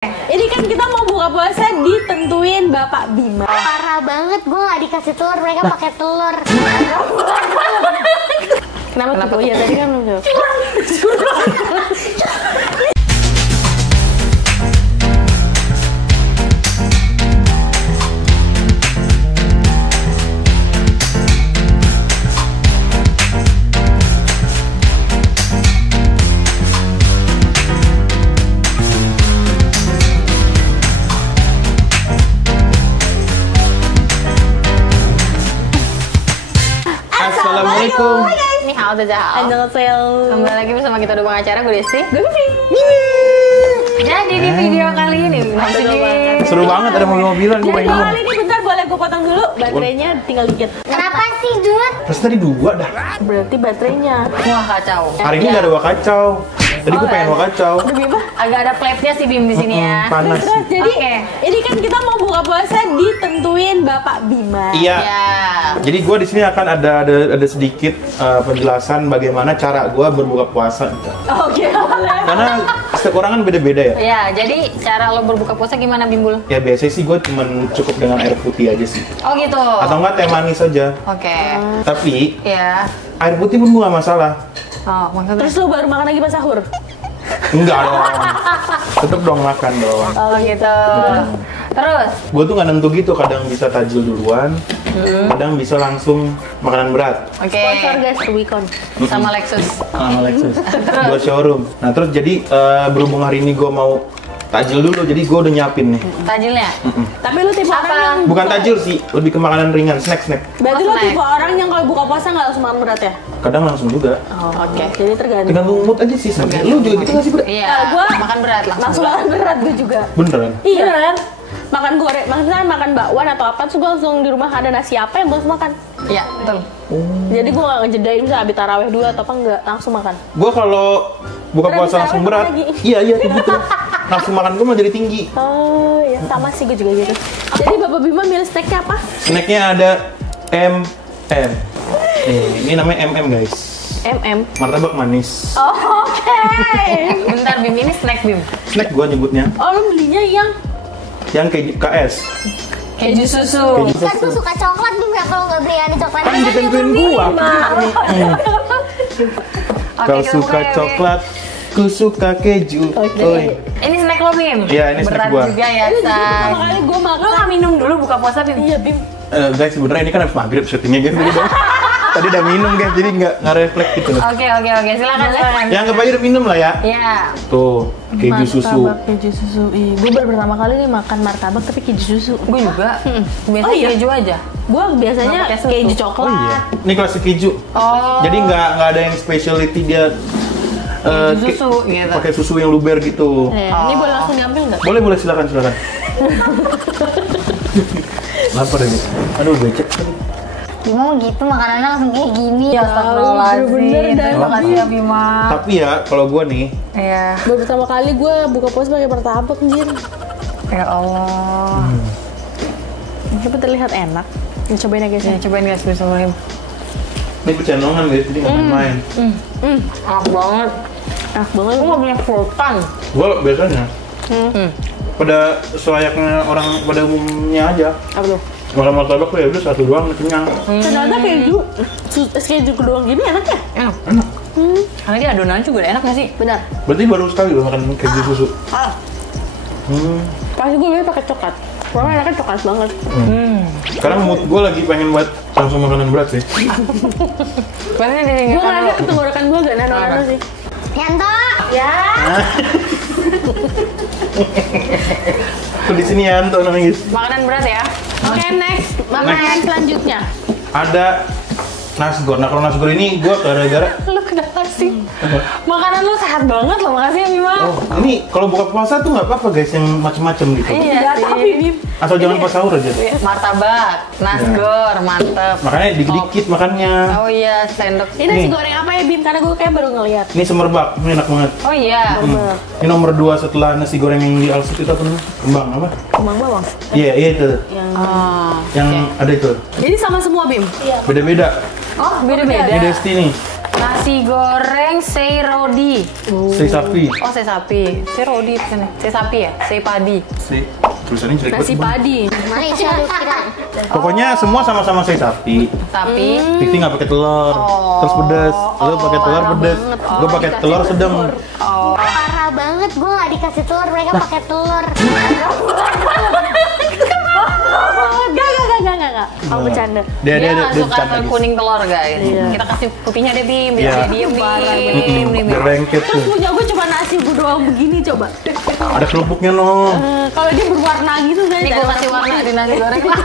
Ini kan kita mau buka puasa ditentuin Bapak Bima. Parah banget, gue gak dikasih telur, mereka pakai telur. Kenapa tuh? Oh iya tadi kan lu jawab. Assalamualaikum. Ini hal saja. Annyeonghaseyo. Kembali lagi bersama kita di Bang Acara, gue Desti. Gue Vivi. Jadi di video kali ini Seru banget ada mobil-mobilan gue Jadi pengen. kali ini bentar boleh gue potong dulu. Baterainya tinggal dikit. Kenapa sih, Jun? Terus tadi dua dah. Berarti baterainya. Wah, kacau. Hari ini nggak ada wakacau. Tadi gue pengen wakacau. Agak ada flapnya sih Bim di sini ya. Panas. Terus jadi Oke. ini kan kita mau buka puasa ditentuin Bapak Bima. Iya. Ya. Jadi gue di sini akan ada sedikit penjelasan bagaimana cara gue berbuka puasa. Oke, boleh. Karena setiap orang kan beda-beda ya. Ya, jadi cara lo berbuka puasa gimana, Bimbul? Ya biasanya sih gue cuman cukup dengan air putih aja sih. Oh gitu. Atau enggak teh manis aja. Oke. Tapi Ya. air putih pun gue nggak masalah. Oh, maksudnya. Terus lu baru makan lagi pas sahur? Enggak dong. Tetep dong makan dong. Oh gitu. Terus? Gue tuh nggak nentu gitu. Kadang bisa tajil duluan. Kadang bisa langsung makanan berat. Oke. Sponsor guys, Rubicon. Sama Lexus. Sama Lexus. Buat showroom. Nah terus jadi berhubung hari ini gue mau tajil dulu, jadi gue udah nyiapin nih. Tajilnya? Tapi lu tipe Apa? orang yang Bukan tajil sih, lebih ke makanan ringan, snack. Berarti Oh, lu snack. tipe orang yang kalau buka puasa nggak langsung makan berat ya? Kadang langsung juga. Oh, oke. Jadi tergantung. Tergantung mood aja sih sebenarnya. Lu juga gitu nggak sih, Bre? Iya. Gua makan berat Langsung makan berat gue juga. Beneran? Iya kan? Makan goreng, maksudnya makan bakwan atau apa, terus gue langsung di rumah ada nasi apa yang gue langsung makan. Iya, betul. Jadi gue gak ngejedain misalnya abis taraweh dulu atau apa, enggak, langsung makan. Gue kalau buka Terus puasa bisa langsung makan berat. lagi. Iya kayak gitu. Langsung makan gue malah jadi tinggi. Oh ya, sama sih gue juga gitu. Jadi Bapak Bima milih snacknya apa? Snacknya ada MM. Ini namanya MM guys. MM. Martabak manis. Oh, oke. Bentar, Bim, ini snack Bim. Snack gue nyebutnya. Oh, lu belinya yang Yang kayak KS. Keju susu. Keju Kan susu. tuh suka coklat Bim ya, kalau nggak beli yang ada coklat. Kan ditentuin gua. Kau kita suka mulai, coklat, ku suka keju. Oke. Oi. Ini snack lo Bim? Iya, ini snack Berat gua. juga ya, pertama Say. kali gue makan. Lo nggak minum dulu buka puasa Bim? Iya, Bim. Guys, sebenarnya ini kan habis maghrib syutingnya gitu. Tadi udah minum guys, jadi nggak refleks gitu loh. Oke, silakan. Ya anggap aja udah minum lah ya. Iya. Tuh, keju susu. Martabak keju susu. Ih, gue baru pertama kali nih makan martabak tapi keju susu. Gue juga. Biasanya Oh, iya? keju aja. Gue biasanya Nggak pakai susu. keju coklat. Oh iya. Ini klasik keju. Oh. Jadi nggak ada yang specialty dia Susu gitu. pakai susu yang luber gitu. Ini boleh langsung diambil nggak? Boleh silakan. Lapar ini. Aduh, becek. Bima gitu makanannya langsung kayak gini. Ya, bener-bener dah. Terima kasih ya Bima. Tapi ya, kalau gua nih, Iya. Baru pertama kali gue buka puasa pakai martabak anjir. Ya Allah. Tapi terlihat enak. Ini cobain ya guys ya. Ya, cobain guys, bismillahirrahmanirrahim. ini pecenongan guys, jadi nggak main. Enak banget. Enak banget. Gue nggak punya sultan. Gua biasanya pada selayaknya orang pada umumnya aja. Apa tuh? Makan martabak tuh ya udah satu doang kenyang. Ternyata keju, keju doang gini enak ya? Enak. Enak. Karena dia adonan juga enak nggak sih? Benar. Berarti baru sekali lo makan keju susu. Pasti gue beli pakai coklat. Soalnya enaknya coklat banget. Sekarang mood gue lagi pengen buat langsung makanan berat sih. Pasti Gue ditinggalkan ngerasa dulu. tenggorokan gue gak nano-nano sih. Yanto. Ya. Tuh di sini ya, Anto nangis. Makanan berat ya. Oke, next. Makanan selanjutnya. Ada nasgor. Nah kalau nasgor ini gue gara-gara Lu kenapa sih? Makanan lu sehat banget loh, makasih ya Bima. oh ini kalau buka puasa tuh nggak apa-apa guys yang macem-macem gitu. Iya Gak tapi sih. Bim. Asal jangan pas sahur aja. Martabak, nasgor, mantep. Makanya dikit-dikit makannya. Oh iya, sendok. Ini nasi Nih. goreng apa ya Bim? Karena gue kayak baru ngeliat. Ini semerbak, ini enak banget. Oh iya. Ini nomor 2 setelah nasi goreng yang di Alsut itu apa namanya? Kembang apa? Kembang bawang. Iya itu. Yang Yang ada itu. Jadi sama semua Bim? Iya. Beda-beda. Oh, beda-beda. Ini Desti nih. Nasi goreng sei rodi. Sei sapi. Oh, sei sapi. Sei rodi kan ya? Sei sapi ya? Sei padi. Sei. Tulisannya jelek Nasi banget. padi. Mana itu aduh kira. Pokoknya semua sama-sama sei sapi. Tapi Titi nggak pakai telur, terus pedas. Lu pakai telur pedas. Gue pakai telur sedang. Parah banget, gue gak dikasih telur, mereka pakai telur. Enggak. Aku bercanda. dia nggak suka bercanda, guys. kuning telur guys. Iya. Kita kasih putihnya deh Bim, biar Iya. dia diem Bim. Biar lengket Terus tuh. punya gue cuma nasi gue doang begini coba. Ada kerupuknya no. Kalau dia berwarna gitu guys. Ini gue kasih warna di nasi goreng lah.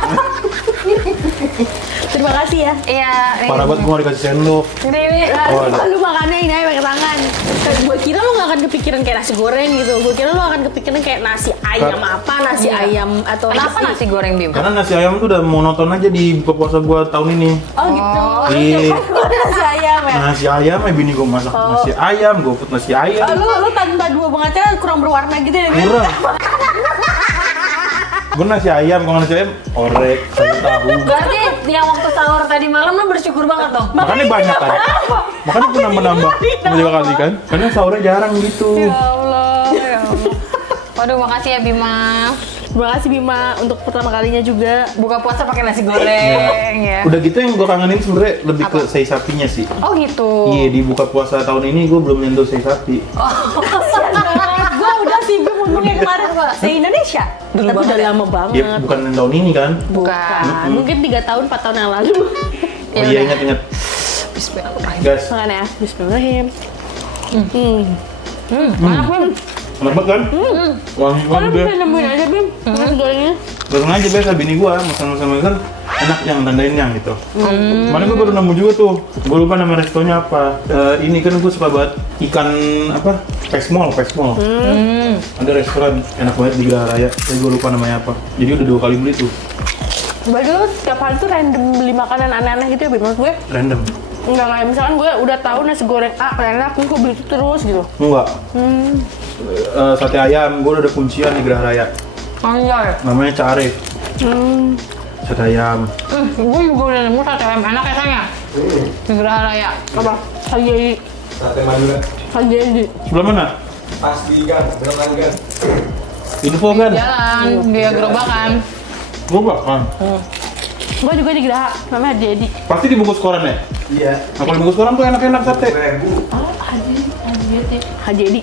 Terima kasih ya. Iya. Parah banget gue nggak dikasih sendok. Ini. Oh, ada. Lu makannya ini aja pakai tangan. Gue kira lu gak akan kepikiran kayak nasi goreng gitu. Gue kira lu akan kepikiran kayak nasi ayam apa, nasi ayam atau Kenapa nasi goreng Bim? Karena nasi ayam tuh udah monoton aja di buka puasa gue tahun ini. Oh gitu. Iya. Nasi ayam ya. Nasi ayam, bini gue masak nasi ayam, gue put nasi ayam. Lu tanpa dua pengacara kurang berwarna gitu ya. Bim? Kurang. Gue nasi ayam, kalau nasi ayam orek, sayur tahu. Berarti yang waktu sahur tadi malam lo bersyukur banget dong. Makanya banyak kan. Makanya gue nambah-nambah beberapa kali kan. Karena sahurnya jarang gitu. Ya Allah. Waduh, makasih ya Bima. Terima kasih Bima untuk pertama kalinya juga. Buka puasa pakai nasi goreng ya. Udah gitu yang gue kangenin sebenarnya lebih ke sei sapinya sih. Oh gitu. Iya, di buka puasa tahun ini gue belum nyentuh sei sapi. Gue udah sih Bim ngomongnya kemarin se Indonesia. Tapi udah lama banget. Iya, bukan tahun ini kan. Bukan. Mungkin 3 tahun 4 tahun yang lalu. Oh iya, ingat-ingat. Bismillahirrahmanirrahim. Guys, Makan ya. Bismillahirrahmanirrahim. Enak Bim. enak banget kan? Wangi Kalau banget bisa deh. nemuin aja Bim. Nasi gorengnya. Langsung aja biasa bini gue, makan enak yang tandain yang gitu. Kemarin gue baru nemu juga tuh, gue lupa nama restonya apa. Ini kan gue suka banget ikan apa? Pesmol. Ada restoran enak banget di Geraha Raya, tapi gue lupa namanya apa. Jadi udah 2 kali beli tuh, Berarti lu setiap hari tuh random beli makanan aneh-aneh gitu ya Bim? Maksud gue random. enggak kayak misalkan gue udah tahu nasi goreng A enak, gue beli itu terus gitu. Enggak. Sate ayam, gue udah ada kuncian di Geraha Raya. Anjay. Namanya Care. Sate ayam. Gue juga udah nemu sate ayam enak ya sayang ya? Di Geraha Raya. Apa? Haji. Sate Madura Haji. Sebelah mana? pas di gang, beneran gang. Info kan? Jalan, dia gerobakan. Gue bahkan. Gue juga di Geraha, namanya Haji Edi. Pasti dibungkus koran ya? Iya. Nah, kalau dibungkus koran tuh enak-enak sate. 1000. Haji Edi.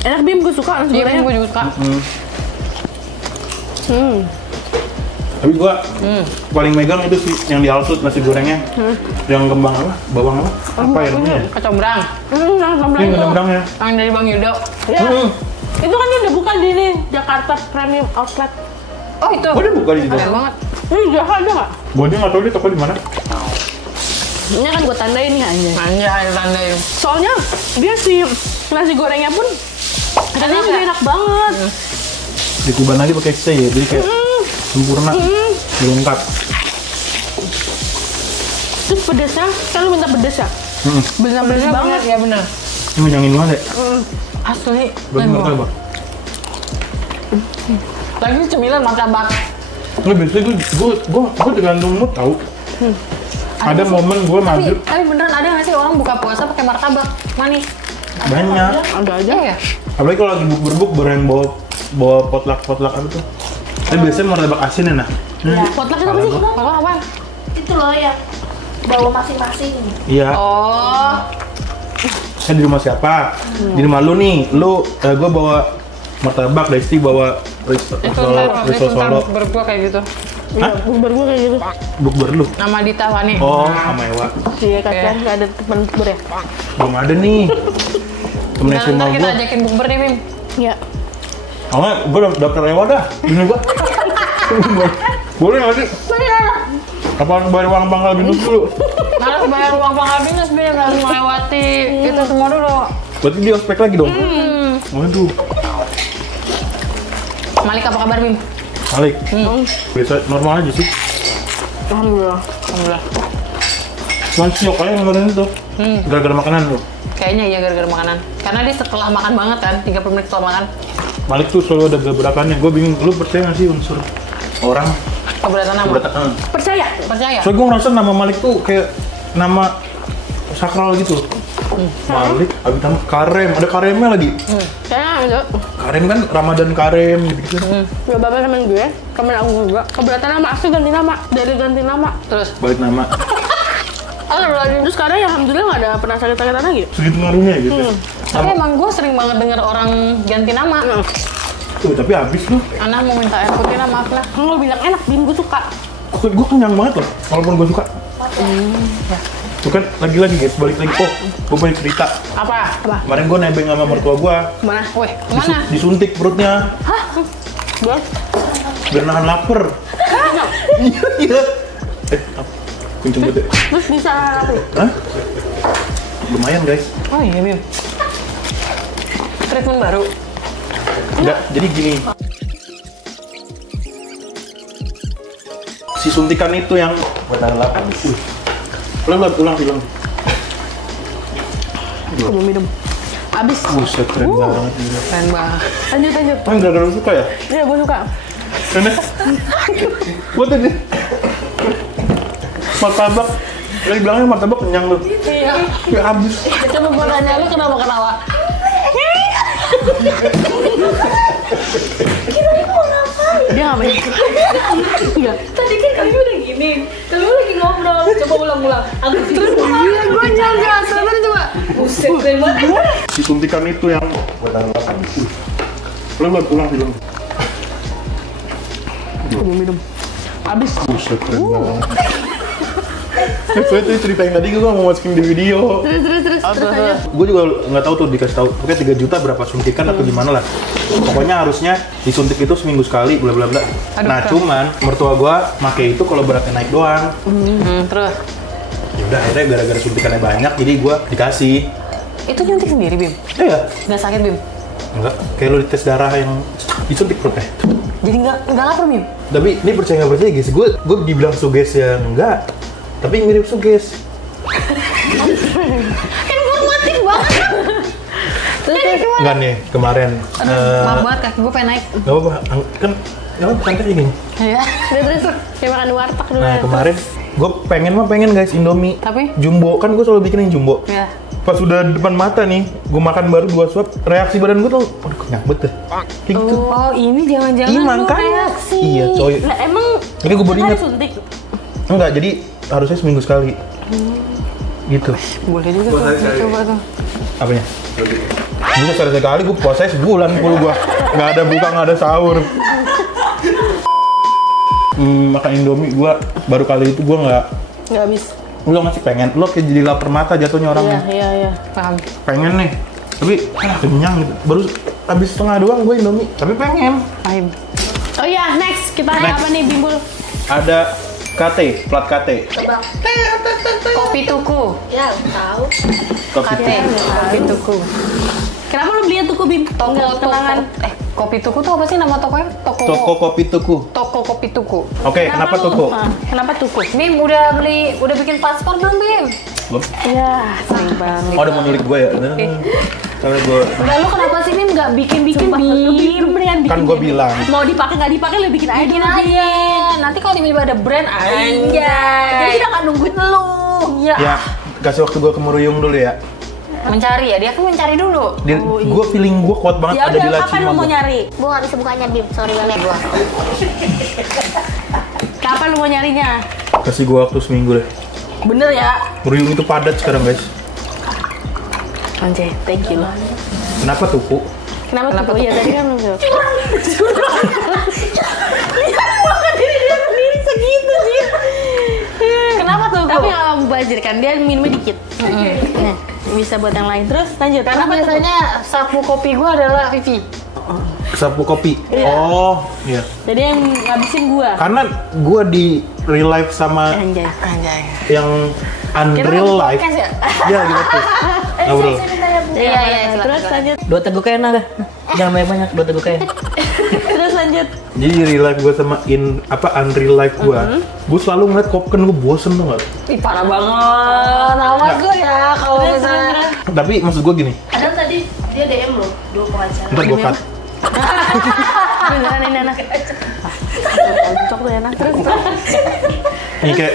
Enak Bim, gue suka nasi Iya, gorengnya. gue juga suka. Tapi gua paling megang itu sih yang di Alsut nasi gorengnya. Yang kembang apa? Bawang apa? Apa ya namanya? Kecombrang. Nasi Ini itu. kembangnya. Yang dari Bang Yudo. Ya. Itu kan dia udah buka di ini, Jakarta Premium Outlet. Oh itu. Gua udah buka di situ. Keren banget. Ini Jakarta ada nggak? Gua aja nggak tahu dia toko di mana. Ini kan gue tandain nih aja. Anjay, tandain. Soalnya dia si nasi gorengnya pun katanya juga enak banget. Dikuban lagi pakai C ya, jadi kayak sempurna, lengkap. Terus pedesnya, kan lu minta pedes ya? Bener Bener banget. ya bener. Ini menjangin banget ya. Asli. Berarti martabak. Lagi cemilan martabak. Nggak biasanya gue tergantung mood tau. Ada momen gue maju Tapi beneran ada nggak sih orang buka puasa pakai martabak manis? banyak. Ada aja. Iya ya. Apalagi kalau lagi bukber yang bawa potluck apa tuh. Tapi biasanya martabak asin enak. Potluck itu apa sih? Apa apa? Itu loh ya, bawa masing-masing. Iya. Oh. Saya di rumah siapa? Di rumah lu nih. Gue bawa martabak, Desti bawa risol Solo. Bergua kayak gitu. Iya, bukber gue kayak gitu. Bukber lu. Nama Dita Fani. Oh, sama Ewa. Iya, kasihan nggak ada temen bukber ya. Belum ada nih. Temen Nah, SMA ntar kita gue. ajakin bukber nih Bim. Iya. Awalnya gue udah daftar Ewa dah. Ini gue. Boleh nggak sih? Apa harus bayar uang pangkal binus dulu? Harus bayar uang pangkal binus Bim, harus melewati itu semua dulu. Berarti dia ospek lagi dong? Waduh. Malik apa kabar Bim? Malik. Biasa normal aja sih. Alhamdulillah. Alhamdulillah. Cuman siok aja kemarin itu. Gara-gara makanan tuh. Kayaknya iya gara-gara makanan. Karena dia setelah makan banget kan, 30 menit setelah makan. Malik tuh selalu ada gebrakannya. Gue bingung, lu percaya nggak sih unsur orang Keberatan nama. keberatan? Percaya? Percaya? Soalnya gue ngerasa nama Malik tuh kayak nama sakral gitu. Malik, abis itu Karem, ada Karemnya lagi. Kayaknya ada. Karem kan Ramadan Karem gitu. Gak bapak temen gue, temen aku juga. Keberatan nama, asli ganti nama. Dari ganti nama. Terus Balik nama. Terus sekarang ya alhamdulillah gak ada pernah sakit-sakitan lagi. Segitu ngaruhnya gitu. tapi emang gue sering banget denger orang ganti nama. Tuh, tapi habis lu. Ana mau minta air putih lah, maaf lah. Lo bilang enak, Bim, gue suka. Gue kenyang banget loh, walaupun gue suka. Tuh kan, lagi-lagi guys, balik lagi. Oh, gue punya cerita. Apa? Kemarin gue nebeng sama mertua gue. Mana? Weh, kemana? Disuntik perutnya. Gue? Biar nahan lapar. Iya. Kuncung gede. Terus bisa apa? Hah? Lumayan guys. Oh iya, Bim. Treatment baru. Enggak, jadi gini. Si suntikan itu yang buat nahan lapar. Ulang. Aku mau minum. Abis. Buset, keren banget. Keren banget. Lanjut. Kan gara-gara lu suka ya? Iya, gue suka. Enak. Gue tadi martabak. Tadi bilangnya martabak kenyang lu. Iya. Ya habis. Coba gue tanya lu kenapa ketawa? Dia ngapain? Iya. Tadi kan kami udah gini, kami lagi ngobrol, coba ulang-ulang. Aku terus Iya, gue nyangka. Sabar coba. buset keren banget. Si suntikan itu yang buat nahan lapar. Ulang. Aku mau minum. Abis. Buset, keren banget. Soalnya itu cerita yang tadi gue mau masukin di video. Terus aja. Gue juga nggak tahu tuh dikasih tahu. Pokoknya 3 juta berapa suntikan atau gimana lah. Pokoknya harusnya disuntik itu seminggu sekali, bla bla bla. Nah cuman mertua gue make itu kalau beratnya naik doang. Terus? Ya udah akhirnya gara-gara suntikannya banyak, jadi gue dikasih. Itu nyuntik sendiri, Bim? Iya. Nggak sakit, Bim? Enggak, kayak lo dites darah yang disuntik perutnya. Jadi nggak lapar, Bim? Tapi ini percaya nggak percaya guys, gue dibilang suges ya enggak. Tapi mirip suges. Informatif banget. Enggak nih, kemarin. Maaf banget, kaki gue pengen naik. Gak apa-apa, kan santai gini. Iya. Terus. Kayak makan warteg dulu. Nah kemarin, gue pengen guys Indomie. Tapi? Jumbo, kan gue selalu bikinin jumbo. Ya. Pas udah depan mata nih, gue makan baru 2 suap, reaksi badan gue tuh, aduh kenyang banget deh. Kayak gitu. Oh, ini jangan-jangan Iya, lu makanya. reaksi. Iya coy. Lah emang Ini gue baru ingat. suntik. Enggak, jadi harusnya seminggu sekali. Gitu. Boleh juga tuh, coba tuh. Apanya? Bisa sekali gue puasa sebulan full gue. Nggak ada buka, nggak ada sahur. Makan Indomie gue baru kali itu gue nggak Nggak habis. lo masih pengen, lo kayak jadi lapar mata jatuhnya orangnya. Iya. Paham. Pengen nih, tapi kenyang gitu. Baru habis setengah doang gue Indomie, tapi pengen. Paham. Oh iya, next. Kita Next. apa nih, Bimbul? Ada KT, plat KT. Tebak. Kopi tuku. Ya, tahu. Kopi KT. Kopi tuku. Kenapa lu beliin tuku, Bim? Toko kenangan. Kopi tuku tuh apa sih nama tokonya? Toko Kopi Tuku. Toko Kopi Tuku. Oke, kenapa lu- Tuku? Kenapa tuku? Bim, udah bikin paspor belum, Bim? Belum? Iya, sering banget. Oh, udah mau nyulik gue ya? Karena gue Udah lu kenapa sih Bim nggak bikin Bim? Mendingan bikin. kan gue bilang. Mau dipakai nggak dipakai lu bikin aja. Bikin aja. Nanti kalau tiba-tiba ada brand, Anjay. Jadi kita nggak nungguin lu. Iya. Ya, kasih waktu gue ke Meruyung dulu ya. mencari ya, dia kan mencari dulu. Gue feeling gue kuat banget Ya ada di udah, laci kapan lu rumah mau gue. nyari? Gue gak bisa bukanya, Bim. Sorry banget. Kapan lu mau nyarinya? Kasih gue waktu seminggu deh. Bener ya? Meruyung itu padat sekarang guys. Anjay, thank you loh. Kenapa Tuku? Kenapa tuh? Iya tadi kan belum jawab. Lihat makan diri dia sendiri segitu sih. Kenapa tuh? Tapi nggak mau mubazir kan, dia minumnya dikit. Nah, bisa buat yang lain. Terus lanjut. Karena Kenapa tuh? biasanya sapu kopi gua adalah Vivi. Sapu kopi. Iya. Oh, iya. Jadi yang ngabisin gua. Karena gue di real life sama Anjay. Anjay. yang unreal life. podcast ya? Iya gitu. Ngobrol. Iya, Terus lanjut. Dua teguk enak dah. Jangan banyak-banyak, dua teguk enak. Terus lanjut. Jadi real life gue sama unreal life gue, gue selalu ngeliat Kopken gue bosen tuh nggak. Ih, parah banget. Awas gue ya kalau misalnya. Tapi maksud gue gini, Ada tadi dia DM lo, 2 pengacara. ntar gue cut. Beneran ini enak. Cocok tuh enak. Terus. Ini kayak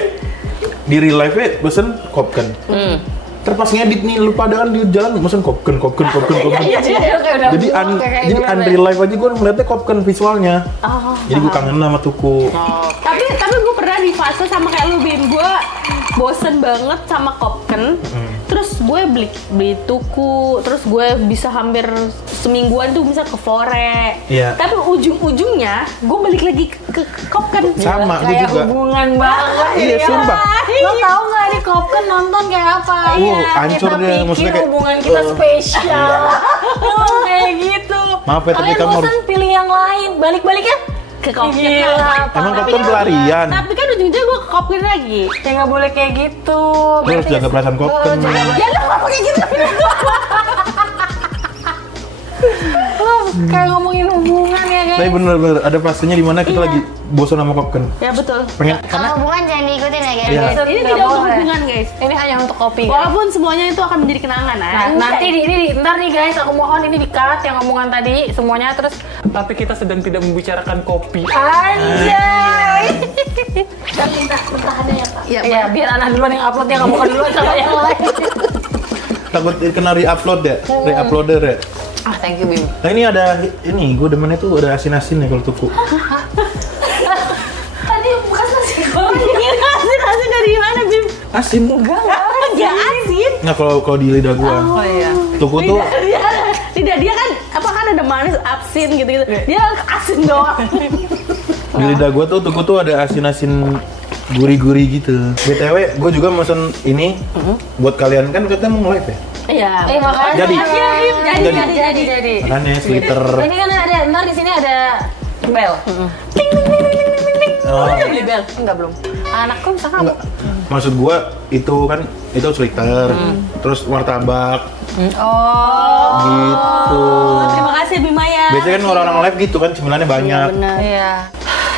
di real life bosen Kopken. Terpas ngedit nih, lu pada kan di jalan mesen kopken. Jadi unreal life aja gue ngeliatnya kopken visualnya. Jadi gue kangen sama tuku. Tapi gue pernah di fase sama kayak lu Bim, gue bosen banget sama kopken. Terus gue beli tuku, terus gue bisa hampir semingguan tuh bisa ke Fore. Iya. Tapi ujung-ujungnya gue balik lagi ke kopken. Sama, gue Kayak juga. hubungan banget. Iya, sumpah. Lo tau nggak ini Kopken nonton kayak apa? Hancur kita dia, pikir maksudnya kayak, hubungan kita spesial. Kayak gitu. Maaf ya, tapi Kalian kamu bosan pilih yang lain. Balik-balik ya? Ke kopken. Gila, Emang Tapi kopken pelarian. Tapi kan ujung-ujungnya gue ke kopken lagi. Ya nggak boleh kayak gitu. Lu harus jaga perasaan kopken. Ya lu ngapa kayak gitu? Kayak ngomongin hubungan ya guys. Tapi bener-bener ada fasenya dimana kita lagi bosan sama kopken. Ya betul. Pengen, Kalau hubungan jangan diikutin ya guys. Iya. Ini Nggak tidak untuk boleh. hubungan guys. Ini hanya untuk kopi. guys. Walaupun semuanya itu akan menjadi kenangan. Nah, nanti ntar nih guys, aku mohon ini di-cut yang omongan tadi semuanya terus. Tapi kita sedang tidak membicarakan kopi. Anjay. Dan minta bertahannya ya Kak. Ya, biar anak duluan yang upload ya, nggak bukan duluan sama yang lain. takut kena re-upload ya? Re-uploader ya? Ah, thank you Bim. Nah ini ada, ini gue demennya tuh ada asin-asin ya kalau tuku. Tadi bekas nasi goreng. Asin dari mana Bim? Asin? Enggak. Ya asin. Nah kalau di lidah gue, Oh iya. tuku tuh Lidah dia kan apa kan ada manis asin gitu-gitu. Dia asin doang. di lidah gue tuh tuku tuh ada asin-asin gurih-gurih gitu. BTW, gue juga mesen ini buat kalian kan kita mau live ya. Iya. Makanya. Jadi. Jadi. Makanya sliter. Ini kan ada, ntar di sini ada bel. Oh, Udah beli bel? Enggak belum. Anakku bisa kamu. maksud gue itu kan itu sliter, terus martabak Oh. gitu. Terima kasih Bimaya. Biasanya kan orang-orang live gitu kan cemilannya banyak. Benar. Iya.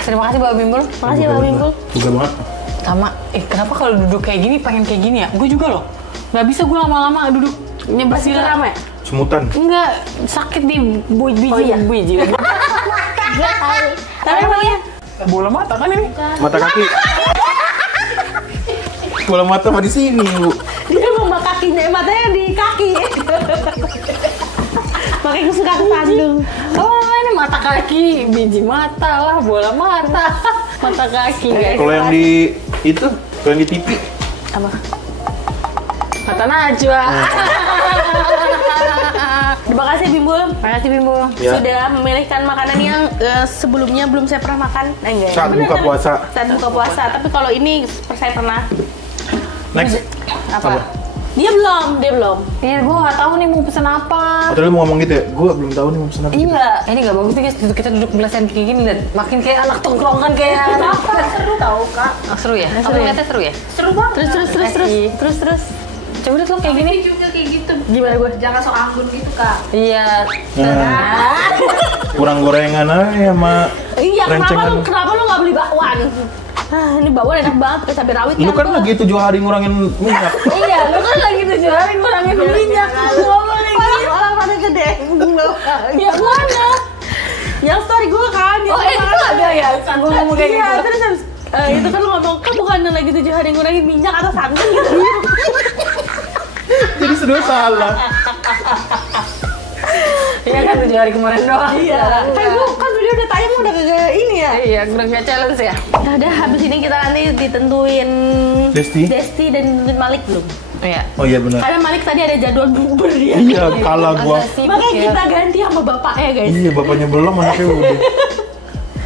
Terima kasih Mbak Bimbul. Makasih Pak Bimbul. Juga banget. Sama. Kenapa kalau duduk kayak gini pengen kayak gini ya? Gue juga loh. Gak bisa gue lama-lama duduk nyebas Masih rame. Semutan. Enggak, sakit di biji. Oh, iya. Biji. Tapi emangnya Bola mata kan ini? Mata kaki. Bola mata mah di sini, Bu. dia membak kakinya, matanya di kaki. Makanya gue suka kesandung. Oh, ini mata kaki, biji mata lah, bola mata. Mata kaki guys. Kalau yang di itu, kalau yang di TV, Apa? Mata Najwa. Terima kasih Bimbul. Terima kasih Bimbul. Ya. Sudah memilihkan makanan yang sebelumnya belum saya pernah makan. Enggak. Saat Bener, buka tapi- puasa. Saat buka puasa. Tapi kalau ini saya pernah. next. Apa? Dia belum. Iya, gue nggak tahu nih mau pesen apa. Atau lu mau ngomong gitu ya? Gue belum tahu nih mau pesen apa. Iya, ini nggak bagus nih guys. Kita duduk belasan kayak gini dan makin kayak anak tongkrongan kayak anak. Seru tau Kak. Oh, seru ya? Kamu ngeliatnya seru ya? Seru banget. Terus. Coba lihat lo kayak gini. Ini juga kayak gitu. Gimana gue? Jangan sok anggun gitu Kak. Iya. Nah, kurang gorengan aja sama Iya, rencengan. kenapa lu nggak beli bakwan? Ah, ini bakwan enak banget pakai cabai rawit Lu kan tuh. lagi 7 hari ngurangin minyak. Iya, lu kan lagi 7 hari ngurangin minyak. Orang pada gede. Ya mana? Yang story gue kan. Oh, itu ada ya? Gue ngomong kayak Iya, gitu. terus habis itu kan lu ngomong, kan bukan lagi 7 hari ngurangin minyak atau santan gitu. Jadi sudah salah. Iya kan 7 hari kemarin doang. Iya. Kan video udah tayang udah kagak ini ya. Iya, nggak challenge ya. Nah, udah habis ini kita nanti ditentuin Desti? dan ditentuin Malik belum. Iya. Oh iya benar. Karena Malik tadi ada jadwal bubur ya. Iya, kalah gua. Agak sibuk Makanya ya. kita ganti sama bapaknya guys. Iya, bapaknya belum, anaknya udah.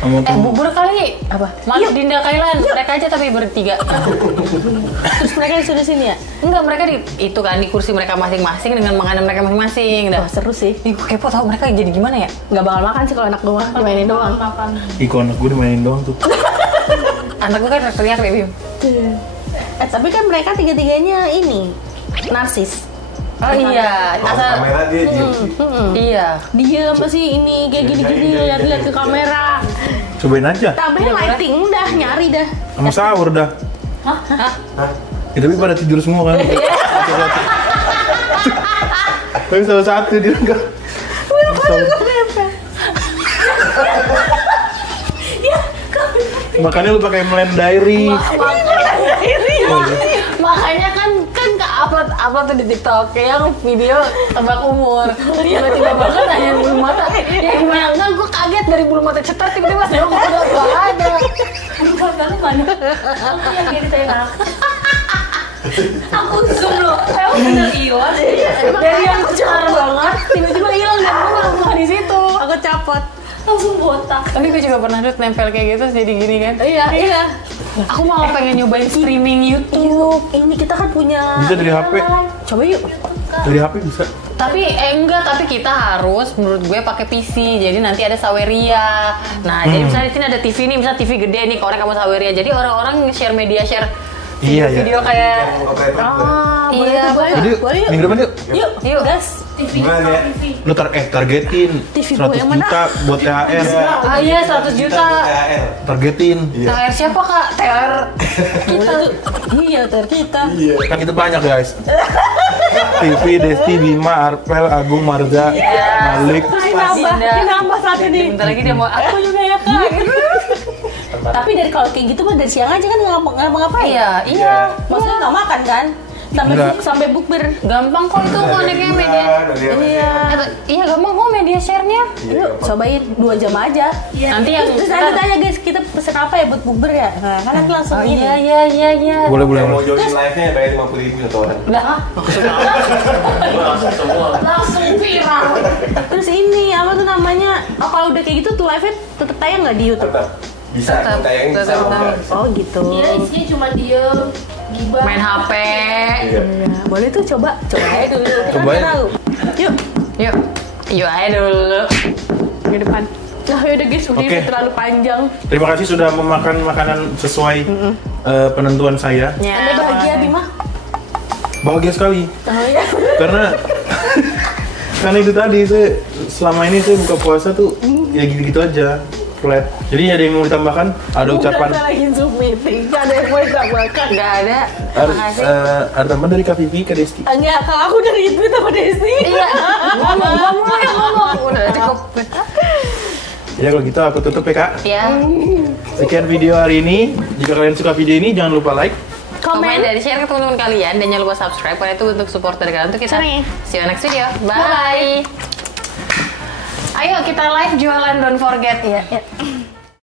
Sama kamu. Bubur kali apa? Malik Dinda Kailan, mereka aja tapi bertiga. Terus mereka disuruh sini ya. Enggak, mereka di itu kan di kursi mereka masing-masing dengan makanan mereka masing-masing. Dah. Wah, seru sih. Ih, gue kepo tau mereka jadi gimana ya? Nggak bakal makan sih kalau anak gue dimainin doang. Iko anak gue dimainin doang tuh. Anak gue kan teriak deh, Bim. Tapi kan mereka tiga-tiganya ini narsis. Oh iya, asal Kamera dia diem. iya. Dia apa sih ini kayak gini-gini lihat-lihat ke kamera. Cobain aja. Tambahin lighting dah nyari dah. Sama sahur dah. Hah? Ya, tapi pada tidur semua kan. Satu-satu. Tapi salah satu dia enggak. Makanya lu pakai Blend Diary. Makanya kan ke upload tuh di TikTok yang video tebak umur. Tiba-tiba banget nanya bulu mata. Ya gimana enggak, gue kaget dari bulu mata cetar tiba-tiba saya nggak ada. Bulu mata lu mana? Aku yang jadi saya aku zoom loh. Emang bener Iwan? Dari yang cetar banget tiba-tiba hilang dan gue nggak di situ. Aku capot. Langsung botak. Tapi gue juga pernah tuh nempel kayak gitu jadi gini kan. Iya. Aku malah pengen nyobain streaming YouTube. Ini kita kan punya. Bisa dari HP. Coba yuk. Dari HP bisa. Tapi enggak, tapi kita harus menurut gue pakai PC. Jadi nanti ada Saweria. Nah, jadi misalnya di sini ada TV nih, misalnya TV gede nih, korek sama Saweria. Jadi orang-orang share media, share Iya, video kayak iya, Jadi boleh yuk. minggu depan yuk. yuk Gas. TV Gimana ya? TV. Lu targetin TV 100 gua yang mana? juta buat THR. Ah iya 100 juta. THR. Targetin. THR siapa kak? THR Kita. Iya, kita. Kan itu banyak guys. TV, Desti, Bima, Arpel, Agung, Marza, Malik. Nambah satu nih. Bentar lagi dia mau aku juga ya kak. Tapi dari kalau kayak gitu mah dari siang aja kan nggak ngapa-ngapain. Iya. Maksudnya nggak makan kan? Enggak. Sampai bukber. Gampang kok tuh koneknya media. Iya gampang kok media share-nya. Yuk, cobain 2 jam aja. Nanti yang Terus nanti tanya guys, kita pesen apa ya buat bukber ya? Nah, kan nanti langsung Oh ini. iya. Boleh. Yang mau join live-nya bayar 50.000 satu orang. Udah. Langsung viral. Terus ini apa tuh namanya? Oh, kalau udah kayak gitu tuh live-nya tetap tayang nggak di YouTube? Tetap. Bisa, Tetap, tayang bisa. tetap. enggak. Oh gitu. Iya, isinya cuma diem, gibah. Main HP. Iya. Ya, boleh tuh coba aja dulu. Kita kan Cobain. nggak tahu. Yuk, Yuk aja dulu. ke depan. Nah, yaudah guys, udah Oke. terlalu panjang. Terima kasih sudah memakan makanan sesuai penentuan saya. Anda bahagia, Bima? Bahagia sekali. Oh iya. Karena itu tadi saya selama ini saya buka puasa tuh ya gitu-gitu aja. Flat. Jadi ada yang mau ditambahkan? Ada ucapan? Udah lagi Zoom meeting, nggak ada yang mau ditambahkan. Nggak ada. Harus Makasih. ada tambahan dari Kak Vivi ke Desti. Enggak, kalau aku udah retweet sama Desi. Iya. Ngomong yang ngomong. Udah cukup. Ya kalau gitu aku tutup ya Kak. Ya. Sekian video hari ini. Jika kalian suka video ini jangan lupa like. Komen dan share ke teman-teman kalian dan jangan lupa subscribe karena itu untuk support dari kalian untuk kita. Sorry. See you next video. Bye. Ayo kita live jualan, don't forget. Iya.